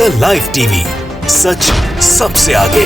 The live TV, सच सबसे आगे।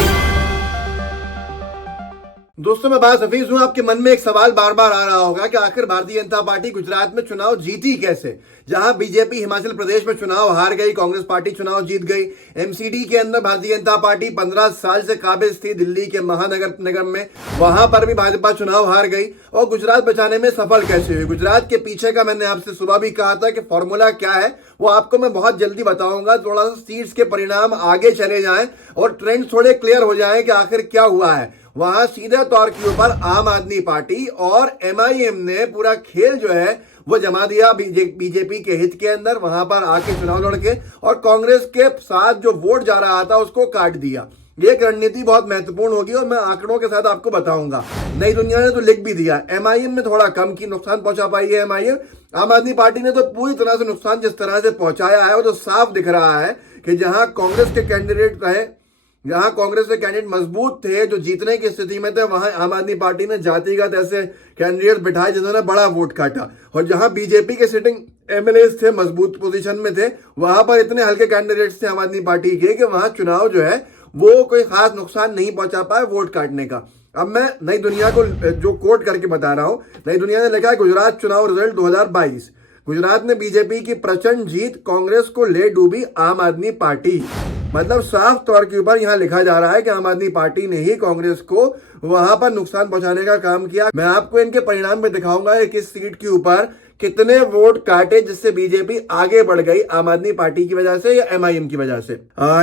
दोस्तों, मैं बात हफीज हूं। आपके मन में एक सवाल बार बार आ रहा होगा कि आखिर भारतीय जनता पार्टी गुजरात में चुनाव जीती कैसे, जहां बीजेपी हिमाचल प्रदेश में चुनाव हार गई, कांग्रेस पार्टी चुनाव जीत गई। एमसीडी के अंदर भारतीय जनता पार्टी 15 साल से काबिज थी दिल्ली के महानगर निगम में, वहां पर भी भाजपा चुनाव हार गई और गुजरात बचाने में सफल कैसे हुई। गुजरात के पीछे का मैंने आपसे सुबह भी कहा था कि फॉर्मूला क्या है वो आपको मैं बहुत जल्दी बताऊंगा। थोड़ा सा सीट्स के परिणाम आगे चले जाएं और ट्रेंड थोड़े क्लियर हो जाएं कि आखिर क्या हुआ है। वहां सीधे तौर के ऊपर आम आदमी पार्टी और एमआईएम ने पूरा खेल जो है वो जमा दिया बीजेपी के हित के अंदर, वहां पर आके चुनाव लड़के और कांग्रेस के साथ जो वोट जा रहा था उसको काट दिया। ये रणनीति बहुत महत्वपूर्ण होगी और मैं आंकड़ों के साथ आपको बताऊंगा। नई दुनिया ने तो लिख भी दिया, एमआईएम ने थोड़ा कम की नुकसान पहुंचा पाई है एमआईएम। आम आदमी पार्टी ने तो पूरी तरह से नुकसान जिस तरह से पहुंचाया है वो तो साफ दिख रहा है कि जहां कांग्रेस के कैंडिडेट रहे, जहां कांग्रेस के कैंडिडेट मजबूत थे, जो जीतने की स्थिति में थे, वहां आम आदमी पार्टी ने जातिगत ऐसे कैंडिडेट बिठाए जिन्होंने बड़ा वोट काटा। और जहां बीजेपी के सिटिंग एमएलए थे, मजबूत पोजीशन में थे, वहां पर इतने हल्के कैंडिडेट्स थे आम आदमी पार्टी के कि वहां चुनाव जो है वो कोई खास नुकसान नहीं पहुंचा पाए वोट काटने का। अब मैं नई दुनिया को जो कोट करके बता रहा हूं, नई दुनिया ने लिखा है गुजरात चुनाव रिजल्ट 2022, गुजरात में बीजेपी की प्रचंड जीत, कांग्रेस को ले डूबी आम आदमी पार्टी। मतलब साफ तौर के ऊपर यहां लिखा जा रहा है कि आम आदमी पार्टी ने ही कांग्रेस को वहां पर नुकसान पहुंचाने का काम किया। मैं आपको इनके परिणाम में दिखाऊंगा कि किस सीट के ऊपर कितने वोट काटे जिससे बीजेपी आगे बढ़ गई, आम आदमी पार्टी की वजह से या एमआईएम की वजह से।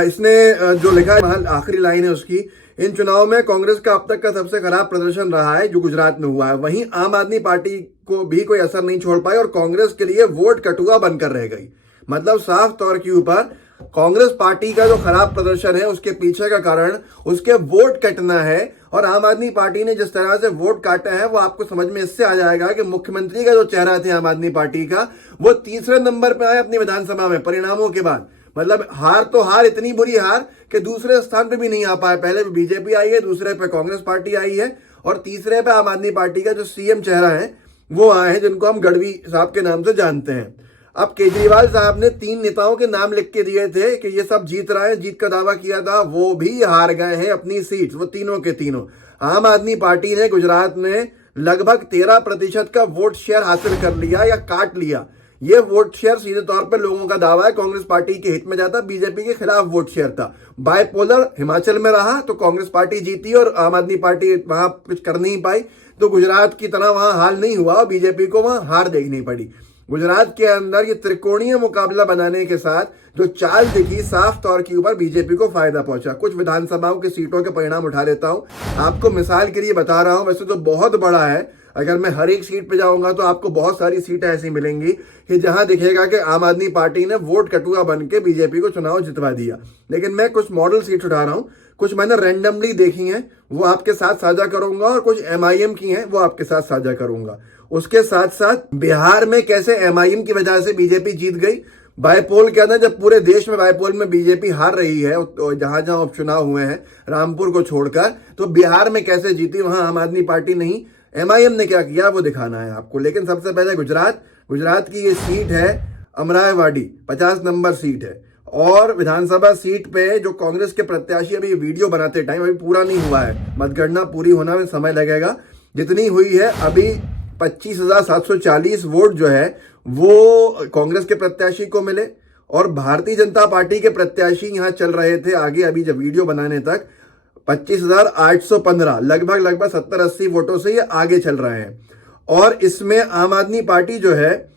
इसने जो लिखा है, आखिरी लाइन है उसकी, इन चुनाव में कांग्रेस का अब तक का सबसे खराब प्रदर्शन रहा है जो गुजरात में हुआ है। वहीं आम आदमी पार्टी को भी कोई असर नहीं छोड़ पाई और कांग्रेस के लिए वोट कटुआ बनकर रह गई। मतलब साफ तौर के ऊपर कांग्रेस पार्टी का जो खराब प्रदर्शन है उसके पीछे का कारण उसके वोट कटना है। और आम आदमी पार्टी ने जिस तरह से वोट काटा है वो आपको समझ में इससे आ जाएगा कि मुख्यमंत्री का जो चेहरा थे आम आदमी पार्टी का, वो तीसरे नंबर पे आए अपनी विधानसभा में परिणामों के बाद। मतलब हार तो हार, इतनी बुरी हार कि दूसरे स्थान पे भी नहीं आ पाए। पहले बीजेपी आई है, दूसरे पे कांग्रेस पार्टी आई है और तीसरे पे आम आदमी पार्टी का जो सीएम चेहरा है वो आए हैं, जिनको हम गढ़वी साहब के नाम से जानते हैं। अब केजरीवाल साहब ने 3 नेताओं के नाम लिख के दिए थे कि ये सब जीत रहे हैं, जीत का दावा किया था, वो भी हार गए हैं अपनी सीट, वो तीनों के तीनों। आम आदमी पार्टी ने गुजरात में लगभग 13% का वोट शेयर हासिल कर लिया या काट लिया। ये वोट शेयर सीधे तौर पर लोगों का दावा है कांग्रेस पार्टी के हित में जाता, बीजेपी के खिलाफ वोट शेयर था। बायपोलर हिमाचल में रहा तो कांग्रेस पार्टी जीती और आम आदमी पार्टी वहां कुछ कर नहीं पाई, तो गुजरात की तरह वहां हाल नहीं हुआ और बीजेपी को वहां हार देखनी पड़ी। गुजरात के अंदर ये त्रिकोणीय मुकाबला बनाने के साथ जो चाल दिखी, साफ तौर के ऊपर बीजेपी को फायदा पहुंचा। कुछ विधानसभाओं की सीटों के परिणाम उठा लेता हूं, आपको मिसाल के लिए बता रहा हूं, वैसे तो बहुत बड़ा है, अगर मैं हर एक सीट पे जाऊंगा तो आपको बहुत सारी सीटें ऐसी मिलेंगी कि जहां दिखेगा कि आम आदमी पार्टी ने वोट कटुआ बन के बीजेपी को चुनाव जितवा दिया। लेकिन मैं कुछ मॉडल सीट उठा रहा हूं, कुछ मैंने रैंडमली देखी हैं वो आपके साथ साझा करूंगा और कुछ एमआईएम की हैं वो आपके साथ साझा करूंगा। उसके साथ साथ बिहार में कैसे एमआईएम की वजह से बीजेपी जीत गई, बायपोल के अंदर जब पूरे देश में बायपोल में बीजेपी हार रही है, तो जहां जहां उपचुनाव हुए हैं रामपुर को छोड़कर, तो बिहार में कैसे जीती, वहां आम आदमी पार्टी नहीं एमआईएम ने क्या किया वो दिखाना है आपको। लेकिन सबसे पहले गुजरात की ये सीट है अमरायवाड़ी, 50 नंबर सीट है और विधानसभा सीट पे जो कांग्रेस के प्रत्याशी, अभी वीडियो बनाते टाइम अभी पूरा नहीं हुआ है, मतगणना पूरी होना में समय लगेगा, जितनी हुई है अभी 25,740 वोट जो है वो कांग्रेस के प्रत्याशी को मिले और भारतीय जनता पार्टी के प्रत्याशी यहां चल रहे थे आगे, अभी जब वीडियो बनाने तक 25,815, लगभग 70-80 वोटों से ये आगे चल रहे हैं। और इसमें आम आदमी पार्टी जो है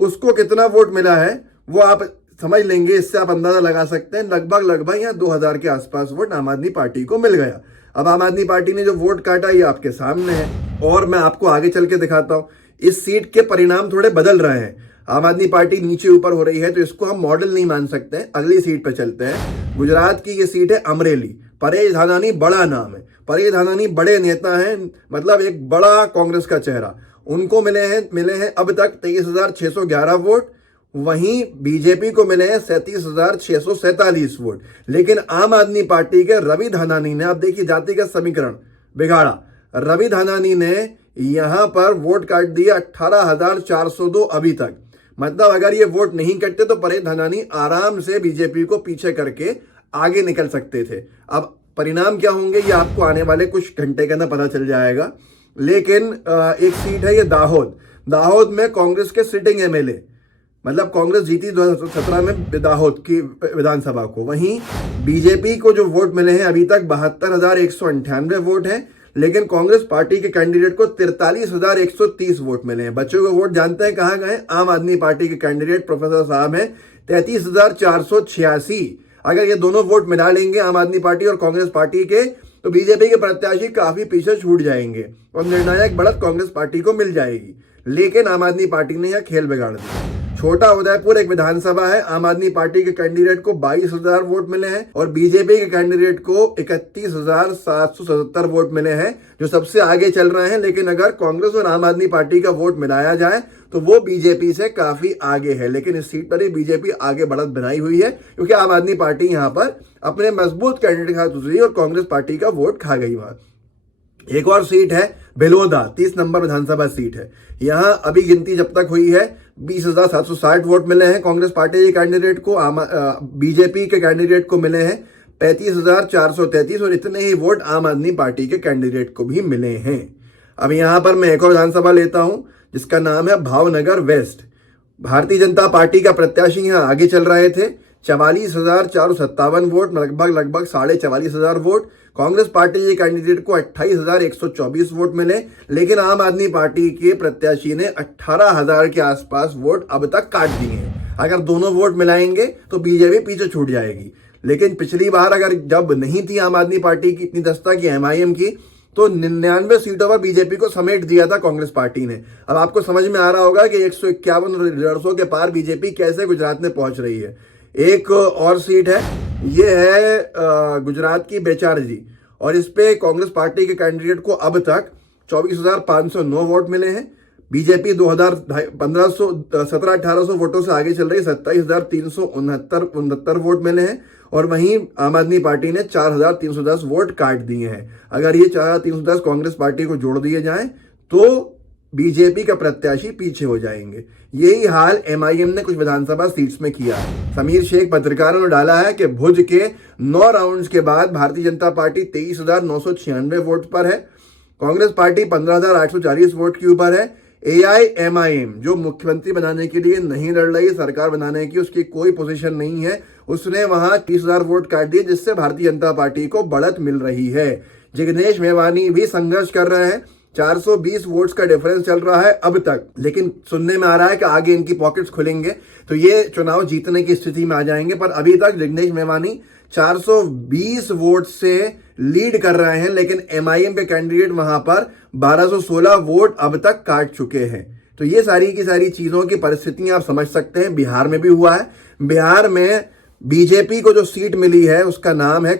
उसको कितना वोट मिला है वो आप समझ लेंगे, इससे आप अंदाजा लगा सकते हैं, लगभग यहाँ 2000 के आसपास वोट आम आदमी पार्टी को मिल गया। अब आम आदमी पार्टी ने जो वोट काटा ये आपके सामने है और मैं आपको आगे चल के दिखाता हूं। इस सीट के परिणाम थोड़े बदल रहे हैं, आम आदमी पार्टी नीचे ऊपर हो रही है तो इसको हम मॉडल नहीं मान सकते। अगली सीट पर चलते हैं। गुजरात की ये सीट है अमरेली, परेश धानानी बड़ा नाम है, परेश धानानी बड़े नेता हैं, मतलब एक बड़ा कांग्रेस का चेहरा। उनको मिले हैं अब तक 23,611 वोट, वहीं बीजेपी को मिले हैं 37,647 वोट। लेकिन आम आदमी पार्टी के रवि धानानी ने, आप देखिए जातिगत समीकरण बिगाड़ा, रवि धानानी ने यहां पर वोट काट दिया 18,402 अभी तक। मतलब अगर ये वोट नहीं कटते तो परेश धनानी आराम से बीजेपी को पीछे करके आगे निकल सकते थे। अब परिणाम क्या होंगे ये आपको आने वाले कुछ घंटे के अंदर पता चल जाएगा। लेकिन एक सीट है ये दाहोद में कांग्रेस के सिटिंग एमएलए, मतलब कांग्रेस जीती 2017 में दाहोद की विधानसभा को। वहीं बीजेपी को जो वोट मिले हैं अभी तक 72,198 वोट हैं, लेकिन कांग्रेस पार्टी के कैंडिडेट को 43,130 वोट मिले हैं। बच्चों के वोट जानते हैं कहाँ गए? आम आदमी पार्टी के कैंडिडेट प्रोफेसर साहब हैं 33,486। अगर ये दोनों वोट मिला लेंगे आम आदमी पार्टी और कांग्रेस पार्टी के, तो बीजेपी के प्रत्याशी काफी पीछे छूट जाएंगे और निर्णायक बढ़त कांग्रेस पार्टी को मिल जाएगी। लेकिन आम आदमी पार्टी ने यह खेल बिगाड़ दिया। छोटा उदयपुर एक विधानसभा है, आम आदमी पार्टी के कैंडिडेट को 22,000 वोट मिले हैं और बीजेपी के कैंडिडेट को 31,777 वोट मिले हैं, जो सबसे आगे चल रहे हैं। लेकिन अगर कांग्रेस और आम आदमी पार्टी का वोट मिलाया जाए तो वो बीजेपी से काफी आगे है। लेकिन इस सीट पर ही बीजेपी आगे बढ़त बनाई हुई है, क्योंकि आम आदमी पार्टी यहां पर अपने मजबूत कैंडिडेट के साथ उतरी और कांग्रेस पार्टी का वोट खा गई वहां। एक और सीट है बेलोदा, 30 नंबर विधानसभा सीट है। यहां अभी गिनती जब तक हुई है 20,760 वोट मिले हैं कांग्रेस पार्टी के कैंडिडेट को, बीजेपी के कैंडिडेट को मिले हैं 35,433 और इतने ही वोट आम आदमी पार्टी के कैंडिडेट को भी मिले हैं। अब यहां पर मैं एक और विधानसभा लेता हूं जिसका नाम है भावनगर वेस्ट। भारतीय जनता पार्टी का प्रत्याशी यहां आगे चल रहे थे, 44,457 वोट, लगभग 44,500 वोट। कांग्रेस पार्टी के कैंडिडेट को 28,124 वोट मिले, लेकिन आम आदमी पार्टी के प्रत्याशी ने 18,000 के आसपास वोट अब तक काट दिए हैं। अगर दोनों वोट मिलाएंगे तो बीजेपी पीछे छूट जाएगी। लेकिन पिछली बार अगर जब नहीं थी आम आदमी पार्टी की इतनी दस्ता की, एमआईएम की, तो 99 सीटों पर बीजेपी को समेट दिया था कांग्रेस पार्टी ने। अब आपको समझ में आ रहा होगा कि 151 और 150 के पार बीजेपी कैसे गुजरात में पहुंच रही है। एक और सीट है, ये है गुजरात की बेचारजी, और इस पे कांग्रेस पार्टी के कैंडिडेट को अब तक 24,509 वोट मिले हैं। बीजेपी 17,1800 वोटों से आगे चल रही, 27,369 वोट मिले हैं। और वहीं आम आदमी पार्टी ने 4,310 वोट काट दिए हैं। अगर ये 4,310 कांग्रेस पार्टी को जोड़ दिए जाएं तो बीजेपी का प्रत्याशी पीछे हो जाएंगे। यही हाल एमआईएम ने कुछ विधानसभा सीट्स में किया है। समीर शेख पत्रकारों ने डाला है कि भुज के 9 राउंड्स के बाद भारतीय जनता पार्टी 23,996 वोट पर है, कांग्रेस पार्टी 15,840 वोट के ऊपर है। एआईएमआईएम जो मुख्यमंत्री बनाने के लिए नहीं लड़ रही, सरकार बनाने की उसकी कोई पोजीशन नहीं है, उसने वहां 30,000 वोट काट दिए, जिससे भारतीय जनता पार्टी को बढ़त मिल रही है। जिग्नेश मेवानी भी संघर्ष कर रहे हैं, 420 वोट्स का डिफरेंस चल रहा है अब तक। लेकिन सुनने में आ रहा है कि आगे इनकी पॉकेट्स खुलेंगे तो ये चुनाव जीतने की स्थिति में आ जाएंगे। पर अभी तक जिग्नेश मेवानी 420 वोट से लीड कर रहे हैं, लेकिन एमआईएम के कैंडिडेट वहां पर 1216 वोट अब तक काट चुके हैं। तो ये सारी की सारी चीजों की परिस्थितियां आप समझ सकते हैं। बिहार में भी हुआ है। बिहार में बीजेपी को जो सीट मिली है उसका नाम है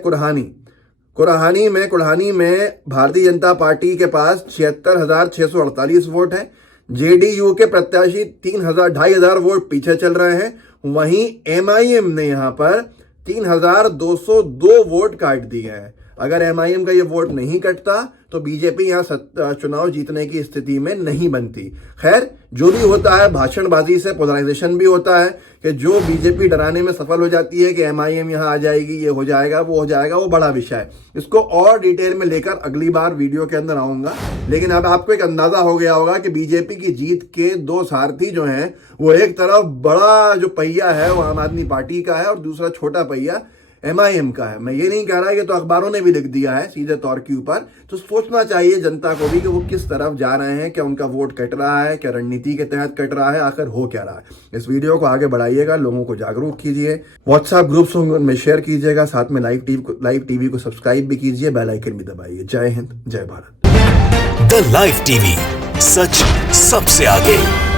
कुरहानी में भारतीय जनता पार्टी के पास 76,648 वोट है। जेडीयू के प्रत्याशी 2,500 वोट पीछे चल रहे हैं। वहीं एमआईएम ने यहां पर 3,202 वोट काट दिए हैं। अगर एमआईएम का ये वोट नहीं कटता तो बीजेपी यहां चुनाव जीतने की स्थिति में नहीं बनती। खैर, जो भी होता है, भाषणबाजी से पोलराइजेशन भी होता है कि जो बीजेपी डराने में सफल हो जाती है कि एमआईएम यहां आ जाएगी, ये हो जाएगा, वो बड़ा विषय है। इसको और डिटेल में लेकर अगली बार वीडियो के अंदर आऊंगा। लेकिन अब आपको एक अंदाजा हो गया होगा कि बीजेपी की जीत के 2 सारथी जो हैं, वो एक तरफ बड़ा जो पहिया है वो आम आदमी पार्टी का है और दूसरा छोटा पहिया एमआईएम का है। मैं ये नहीं कह रहा, ये तो अखबारों ने भी लिख दिया है सीधे तौर के ऊपर। तो सोचना चाहिए जनता को भी कि वो किस तरफ जा रहे हैं, क्या उनका वोट कट रहा है, क्या रणनीति के तहत कट रहा है, आखिर हो क्या रहा है। इस वीडियो को आगे बढ़ाइएगा, लोगों को जागरूक कीजिए, व्हाट्सएप ग्रुप्स में शेयर कीजिएगा, साथ में लाइव टीवी को सब्सक्राइब भी कीजिए, बेल आइकन भी दबाइए। जय हिंद, जय भारत। द लाइव टीवी, सच सबसे आगे।